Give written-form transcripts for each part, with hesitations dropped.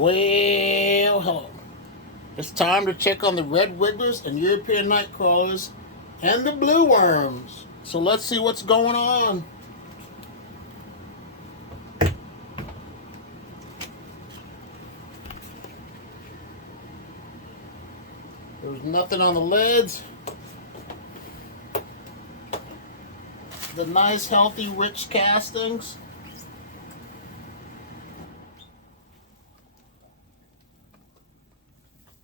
Well, hello. It's time to check on the red wigglers and European night crawlers and the blue worms. So let's see what's going on. There's nothing on the lids. The nice, healthy, rich castings.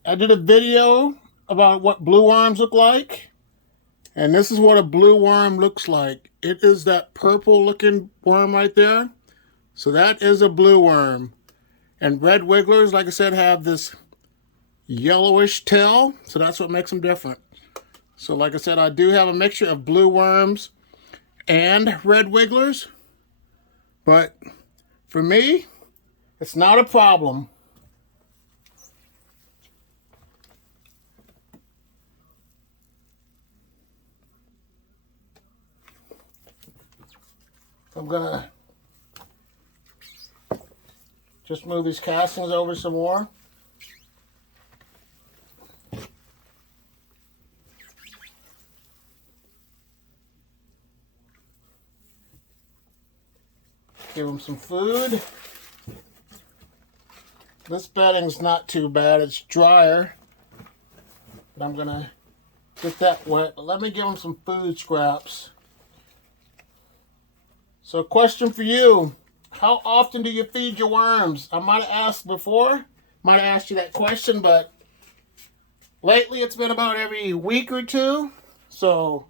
I did a video about what blue worms look like. And this is what a blue worm looks like. It is that purple looking worm right there. So that is a blue worm. And red wigglers, like I said, have this yellowish tail. So that's what makes them different. So like I said, I do have a mixture of blue worms and red wigglers. But for me, it's not a problem. I'm gonna just move these castings over some more. Give them some food. This bedding's not too bad, it's drier. But I'm gonna get that wet. But let me give them some food scraps. So question for you. How often do you feed your worms? I might have asked before. Might have asked you that question, but lately it's been about every week or two. So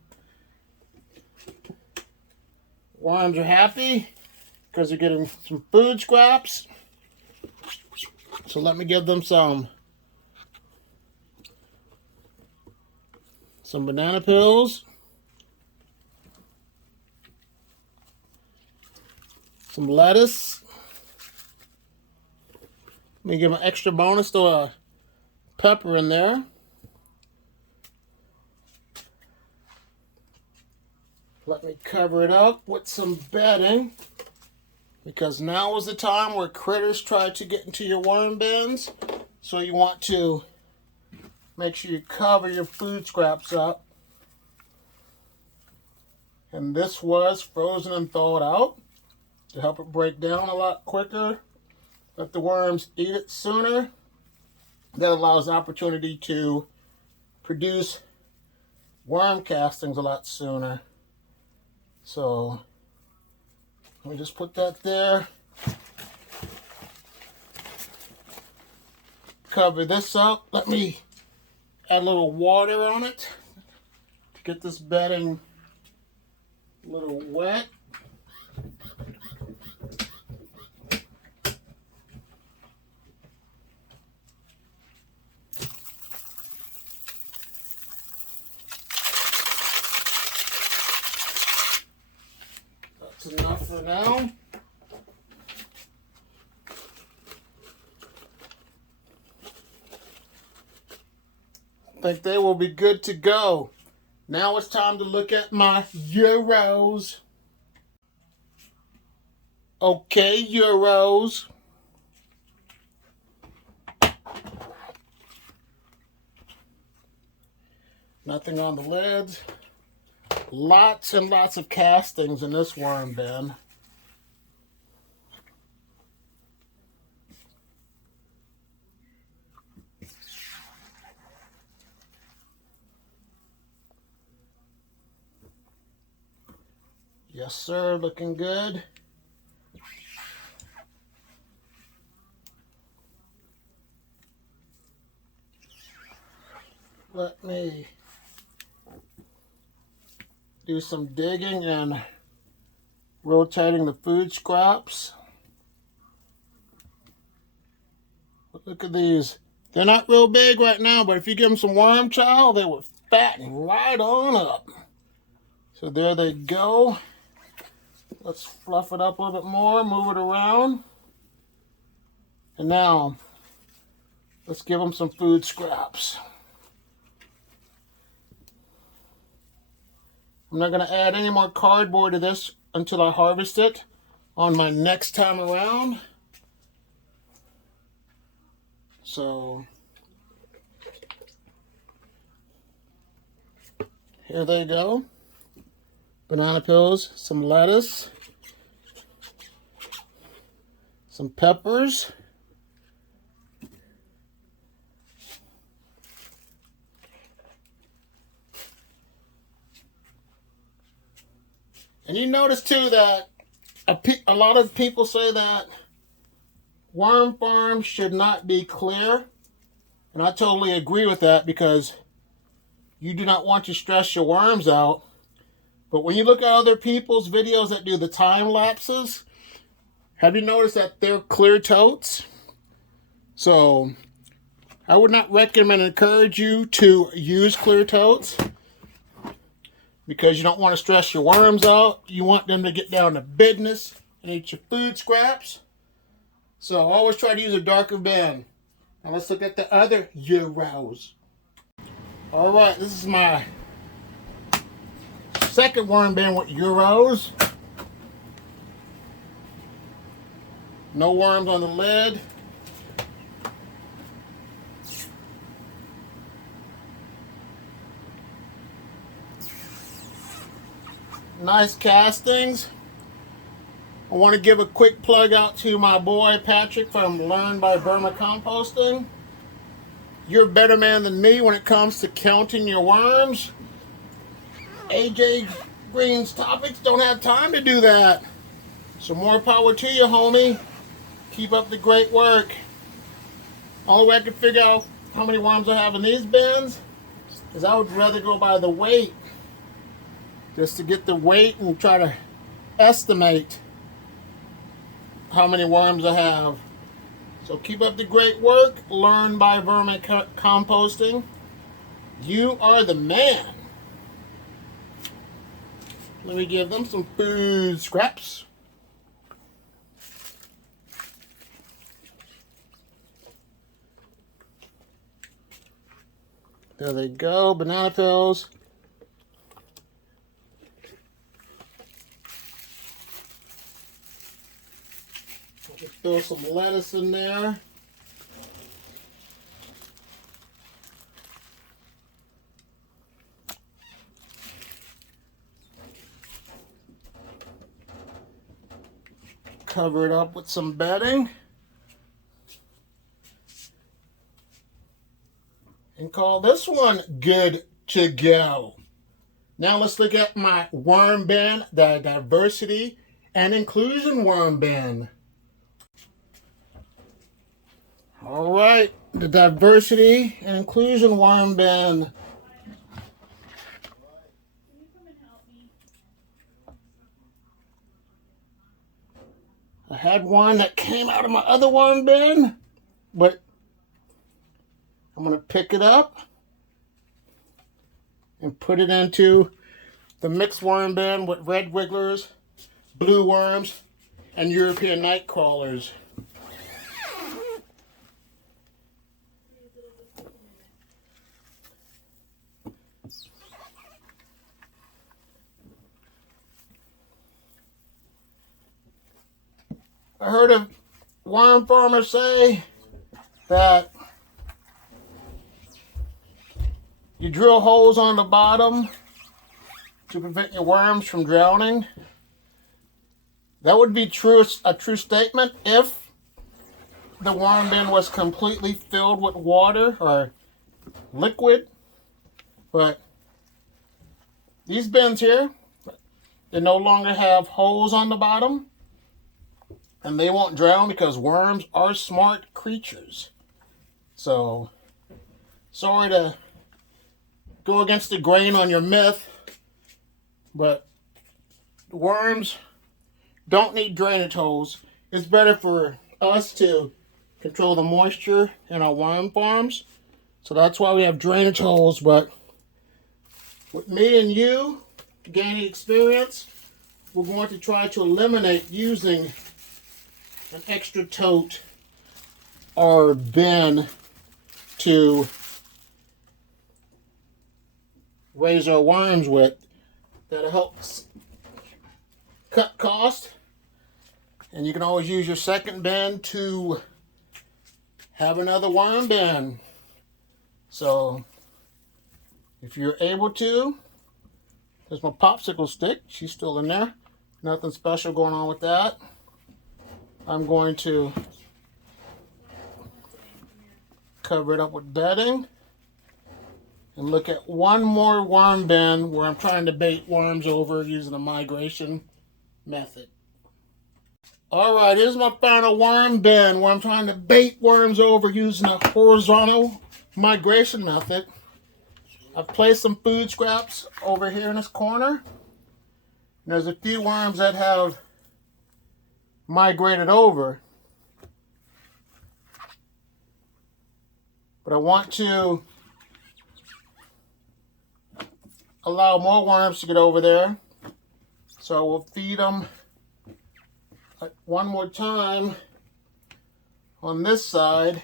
worms are happy because they're getting some food scraps. So let me give them some banana peels. Some lettuce. Let me give an extra bonus to a pepper in there. Let me cover it up with some bedding, because now is the time where critters try to get into your worm bins. So you want to make sure you cover your food scraps up. And this was frozen and thawed out to help it break down a lot quicker. Let the worms eat it sooner. That allows opportunity to produce worm castings a lot sooner. So let me just put that there. Cover this up. Let me add a little water on it to get this bedding a little wet. That's enough for now. I think they will be good to go. Now it's time to look at my Euros. Okay, Euros. Nothing on the lids. Lots and lots of castings in this worm bin. Yes, sir, looking good. Let me do some digging and rotating the food scraps. Look at these. They're not real big right now, but if you give them some worm chow, they will fatten right on up. So there they go. Let's fluff it up a little bit more, move it around. And now, let's give them some food scraps. I'm not going to add any more cardboard to this until I harvest it on my next time around. So here they go. Banana peels, some lettuce, some peppers, and you notice too that a lot of people say that worm farms should not be clear, and I totally agree with that because you do not want to stress your worms out. But when you look at other people's videos that do the time lapses, have you noticed that they're clear totes? So I would not recommend and encourage you to use clear totes because you don't want to stress your worms out. You want them to get down to business and eat your food scraps. So always try to use a darker bin. Now let's look at the other Euros. All right, this is my second worm bin with Euros. No worms on the lid. Nice castings. I want to give a quick plug out to my boy Patrick from Learn by Vermicomposting. You're a better man than me when it comes to counting your worms. AJ Green's Topics don't have time to do that. So more power to you, homie. Keep up the great work. Only way I can figure out how many worms I have in these bins is I would rather go by the weight. Just to get the weight and try to estimate how many worms I have. So keep up the great work. Learn by Vermicomposting. You are the man. Let me give them some food scraps. There they go, banana peels. Just throw some lettuce in there. Cover it up with some bedding. And call this one good to go. Now let's look at my worm bin, the diversity and inclusion worm bin. All right, the diversity and inclusion worm bin. I had one that came out of my other worm bin, but I'm going to pick it up and put it into the mixed worm bin with red wigglers, blue worms, and European night crawlers. I heard a worm farmer say that you drill holes on the bottom to prevent your worms from drowning. That would be a true statement if the worm bin was completely filled with water or liquid. But these bins here, they no longer have holes on the bottom. And they won't drown because worms are smart creatures. So, sorry to go against the grain on your myth, but worms don't need drainage holes. It's better for us to control the moisture in our worm farms. So that's why we have drainage holes. But with me and you gaining experience, we're going to try to eliminate using an extra tote or bin to raise our worms with. That'll help cut cost, and you can always use your second bin to have another worm bin. So if you're able to, there's my popsicle stick. She's still in there. Nothing special going on with that. I'm going to cover it up with bedding and look at one more worm bin where I'm trying to bait worms over using a migration method. Alright, here's my final worm bin where I'm trying to bait worms over using a horizontal migration method. I've placed some food scraps over here in this corner. And there's a few worms that have migrated over. But I want to allow more worms to get over there. So I will feed them one more time on this side.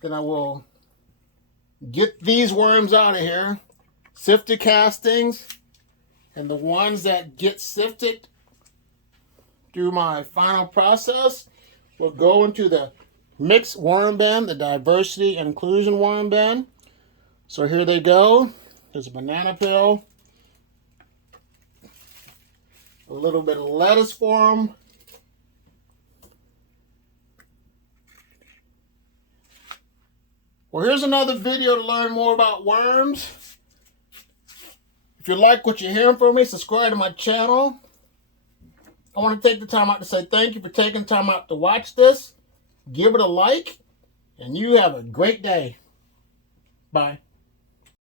Then I will get these worms out of here, sift the castings, and the ones that get sifted through my final process will go into the mixed worm bin, the diversity and inclusion worm bin. So here they go. There's a banana peel, a little bit of lettuce for them, well, here's another video to learn more about worms. If you like what you're hearing from me, subscribe to my channel. I want to take the time out to say thank you for taking time out to watch this. Give it a like, and you have a great day. Bye.